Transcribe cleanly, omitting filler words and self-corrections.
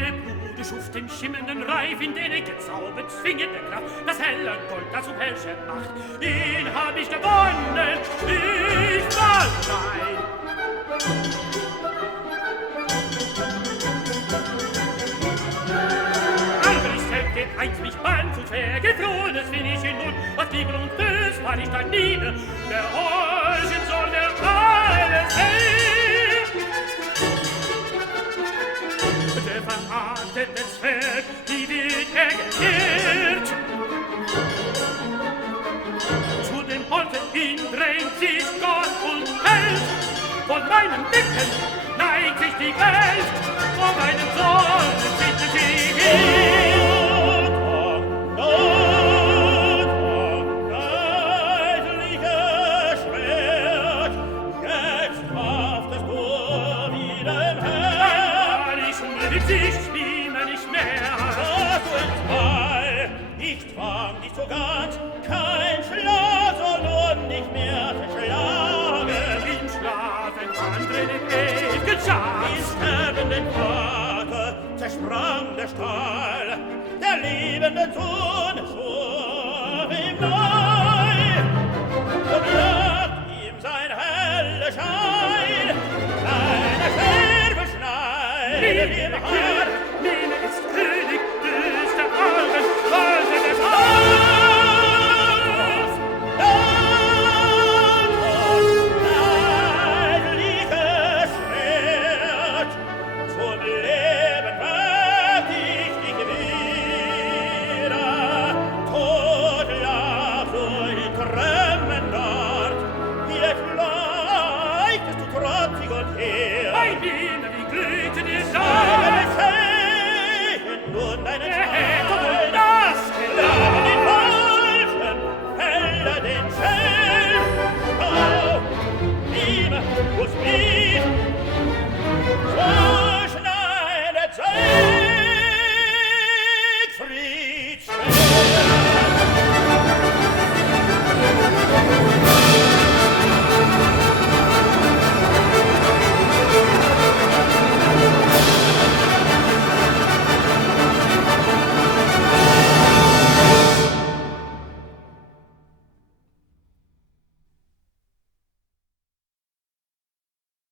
glühende Blude schuf den schimmernden Reif, in den er gezaubert zwingende Kraft, das helle Gold, das um Herrscher macht. Den hab ich gewonnen, ich war rein. Aber ich selke einst mich band und schwer geflohen, es bin ich in nun, was Bibel und Bös war ich da nieder, der Horchen soll der alles sehen. Der verachtete Zwerg, die wird er geehrt. Zu dem Holze hin drängt sich Gott und Held. Von meinem Dicken neigt sich die Welt, vor meinem Sohn zieht sie hin. Kein Schlag soll nun nicht mehr verschlagen. Im Schlafen andere den ewigen Schatz. Im sterbenden Vater zersprang der Stahl, der liebende Sohn schuf ihm neu und jagt ihm sein heller Schein. Seine Schärfe schneidet ihm heil.